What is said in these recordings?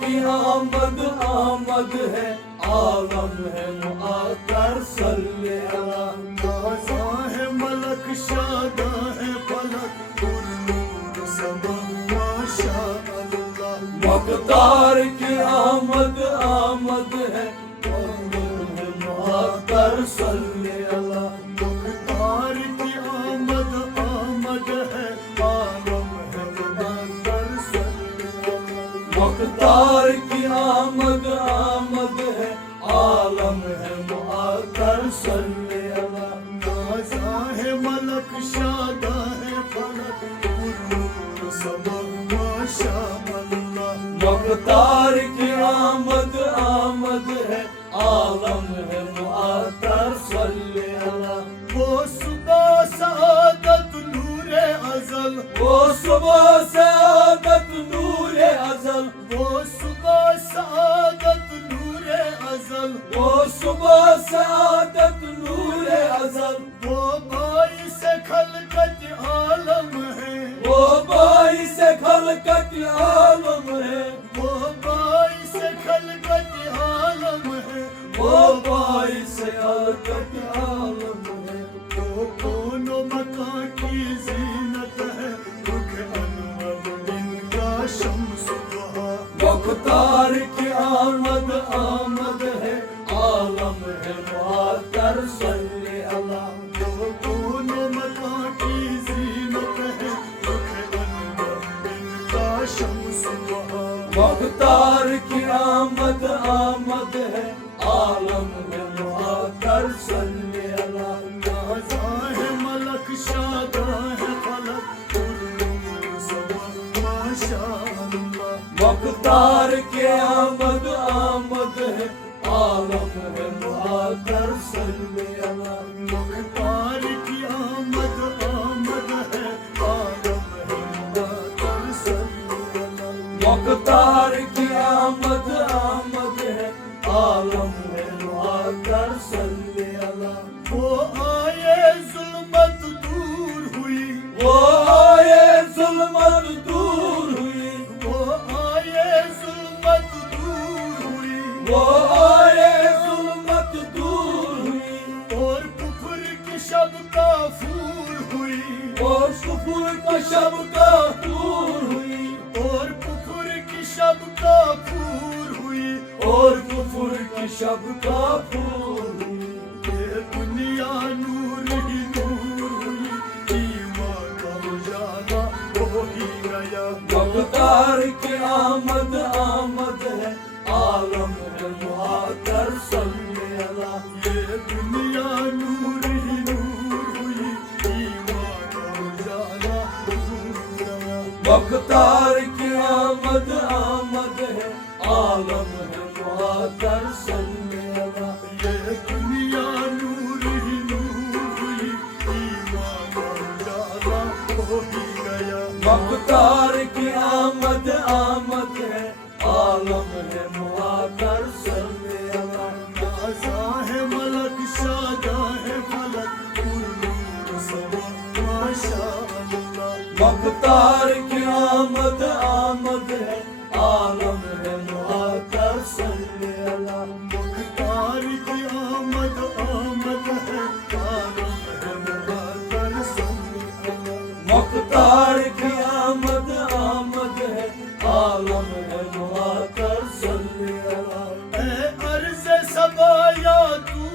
کی آمد آمد ہے عالم ہے معطر صلی اللہ تازہ ہے ملک شادہ ہے فلک پر نور سما ماشاء اللہ مقدار کی آمد آمد ہے عالم ہے معطر صلی اللہ مقدار کی آمد آمد ہے عالم ہے معطر صلی اللہ مقدار کی آمد آمد ہے عالم ہے معطر صلی اللہ تازہ ہے ملک شادہ ہے فلک پر نور سما ماشاء اللہ مقدار کی آمد آمد ہے عالم ہے معطر صلی اللہ وہ صبح سعادت نور ازل وہ صبح سعادت نور ازل وہ صبح سعادت نور ازل وہ صبح سعادت نور ازل وہ باعث خلقت عالم ہے وہ باعث خلقت عالم ہے وہ باعث خلقت عالم ہے وہ باعث خلقت عالم ہے وہ کون و مکان کی زینت ہے رخ انور ان کا شمس ضحیٰ مقدار کی آمد آمد ہے عالم ہے معطر صلی اللہ وہ کون و مکان کی زینت ہے رخ انور ان کا شمس ضحیٰ مقدار کی آمد آمد ہے عالم ہے معطر صلی اللہ تازہ ہے ملک شادہ ہے فلک پر نور سما ماشاء اللہ مقدار کی آمد آمد ہے عالم ہے معطر صلی اللہ مقدار کی آمد آمد ہے عالم ہے معطر صلی اللہ مقدار کی آمد آمد ہے عالم ہے معطر صلی اللہ وہ آئے ظلمت دور ہوئی وہ آئے ظلمت دور ہوئی وہ آئے ظلمت دور ہوئی وہ آئے ظلمت دور ہوئی اور کفر کی شب کافور ہوئی اور کفر کا شب کافور ہوئی اور کفر کی شب کافور ہوئی اور کفر کی شب کافور ہوئی یہ دنیا نور ہی نور ہوئی ایمان کا اجالا ہو ہی گیا مقدار کی آمد آمد ہے عالم ہے معطر صلی اللہ یہ دنیا نور ہی نور ہوئی ایمان کا اجالا ہو گیا مقدار کی آمد آمد ہے عالم ہے معطر صلی اللہ یہ دنیا نور ہی نور ہوئی ایمان کا اجالا ہو ہی گیا مقدار کی آمد آمد ہے عالم ہے معطر صلی اللہ تازہ ہے ملک شادہ ہے فلک پر نور سما ماشاء اللہ مقدار کی آمد آمد ہے عالم ہے معطر صلی اللہ مقدار کی آمد آمد ہے عالم ہے معطر صلی اللہ مقدار کی آمد آمد ہے عالم ہے معطر صلی اللہ اے عرض سبا یا تو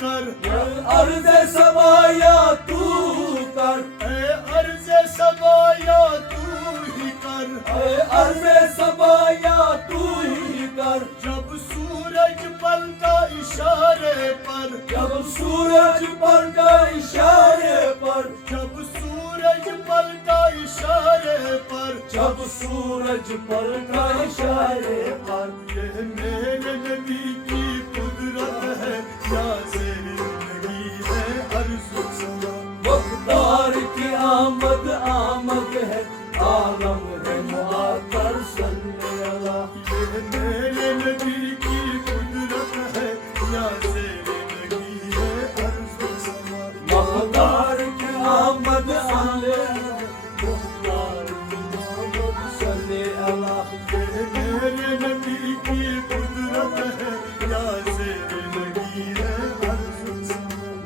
کر عرض سما یا تو کر اے عرض سبا یا تو ہی کر اے عرض سما یا تو ہی کر جب سورج پلٹا اشارے پر جب سورج پر کا اشارے پر جب سورج پلٹا اشارے پر جب سورج پر کا اشارے پر یہ میرے نبی کی قدرت ہے یا زندگی ہے عرض سما مقدار کی آمد آمد ہے عالم ہے معطر صلی اللہ یہ میرے نبی کی قدرت ہے یا زندگی ہے عرض سما مقدار کی آمد آمد مقدار کی آمد صلی اللہ یہ میرے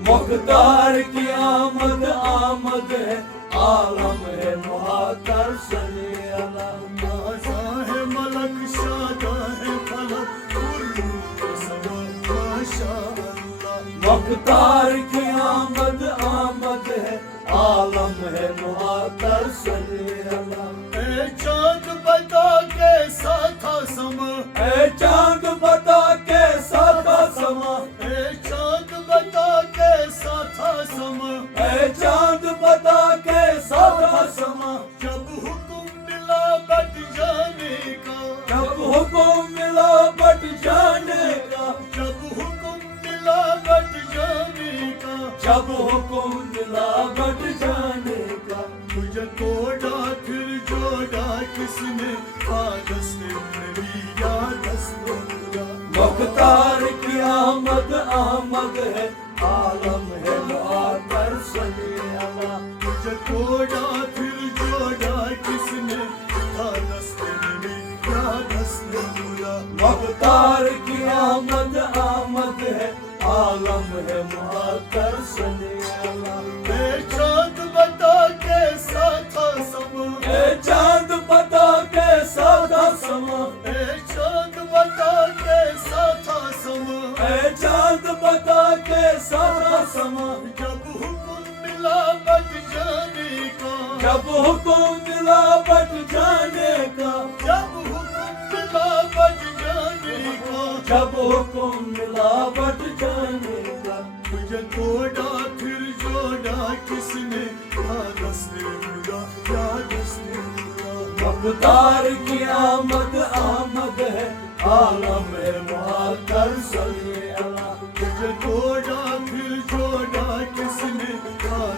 مختار کی آمد آمد ہے عالم ہے معطر صلی اللہ نازا ہے ملک شادہ ہے فلک پر سما ماشاء اللہ مختار کی آمد آمد ہے عالم ہے معطر صلی اللہ اے چاند بتا کیسا تھا سما اے چاند بتا کیسا تھا سما اے چاند بتا کیسا تھا سما اے چاند بتا کیسا تھا سما جب حکم ملا بٹ جانے کا جب حکم ملا بٹ جانے کا جب حکم ملا بٹ جانے کا جب حکم ملا بٹ جانے کا تجھے توڑا پھر جوڑا کس نے دست نبی یا دست خدا مختار کی آمد آمد ہے عالم ہے معطر صلی اللہ تجھے توڑا پھر جوڑا کس نے دست نبی یا دست خدا مختار کی آمد آمد ہے عالم ہے معطر صلی اللہ اے چاند بتا کیسا تھا سما اے چاند بتا کیسا تھا سما اے چاند بتا کیسا تھا سما اے چاند بتا کیسا تھا سما جب حکم ملا بٹ جانے کا جب حکم ملا بٹ جانے کا جب حکم ملا بٹ جانے کا جب حکم ملا بٹ جانے کا تجھے توڑا پھر جوڑا کس نے دست خدا یا دست خدا مختار کی آمد آمد ہے عالم ہے معطر صلی اللہ تجھے توڑا پھر جوڑا کس نے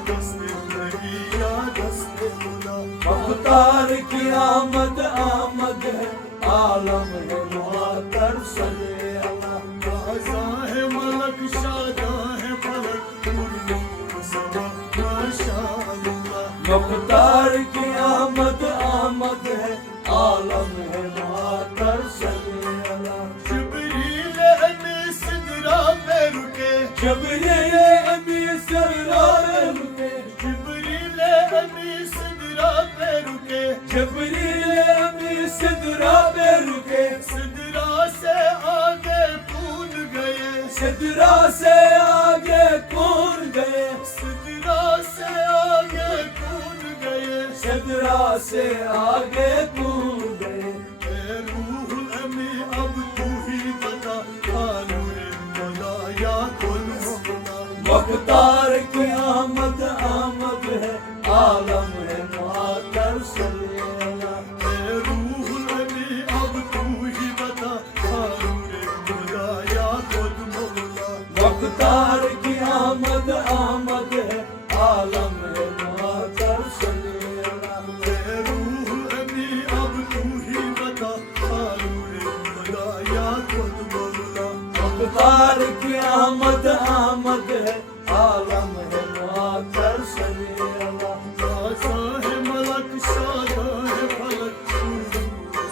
دست نبی یا دست خدا مختار کی آمد آمد ہے عالم ہے معطر صلی اللہ نازا ہے ملک شادہ ہے فلک پر سما ماشاء اللہ مختار کی آمد آمد ہے عالم ہے معطر صلی اللہ جبریل امی سدرا پہ رکے جبریل امی سدرا پہ رکے جبریل امی سدرا پہ رکے جبریل امی سدرا پہ رکے سدرا سے آگے کود گئے سدرا سے آگے کون گئے سدرا سے آگے کود گئے سدرا سے آگے کون گئے اے روح الامی اب تو ہی بتا قانون مولا یا کل مولا مختار کی آمد آمد ہے عالم ہے معطر صلی اللہ اے روح الامی اب تو ہی بتا قانون مولا یا کل مولا مختار کی آمد آمد ہے عالم ہے معطر صلی اللہ اے روح الامی اب تو ہی بتا قانون مولا یا کل مولا مختار کی آمد آمد ہے عالم ہے معطر صلی اللہ نازا ہے ملک شادہ ہے فلک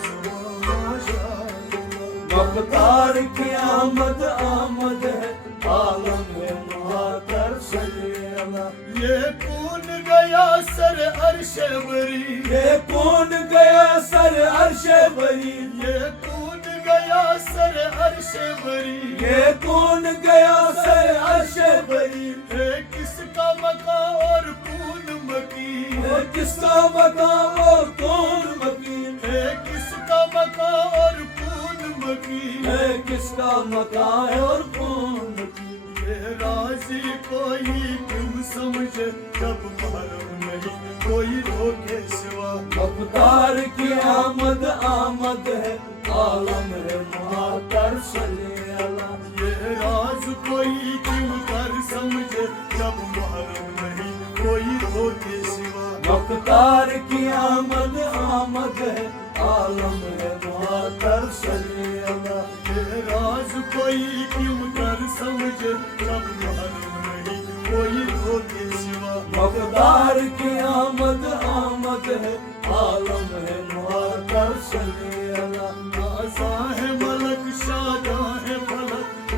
سما ماشاء اللہ مختار کی آمد آمد ہے عالم ہے معطر صلی اللہ یہ کون گیا سر عرش بری یہ کون گیا سر عرش بری یہ کون گیا سر عرش بری یہ کون گیا سر عرش بری ہے کس کا مقام اور کون مکی ہے کس کا مقام اور کون مکین ہے کس کا مقام اور کون مکی ہے کس کا مقام ہے اور کون مکین یہ راضی کوئی کیوں سمجھے جب محرم نہیں کوئی دھوکے سوا مختار کی آمد آمد ہے عالم ہے معطر صلی اللہ یہ راز کوئی کیوں کر سمجھے جب محرم نہیں کوئی دھوکے سوا مختار کی آمد آمد ہے عالم ہے معطر صلی اللہ یہ راز کوئی کیوں کر سمجھے جب محرم نہیں کوئی دھوکے سوا مقدار کی آمد آمد ہے عالم ہے معطر صلی اللہ نازا ہے ملک شادہ ہے فلک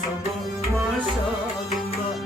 سما ماشاء اللہ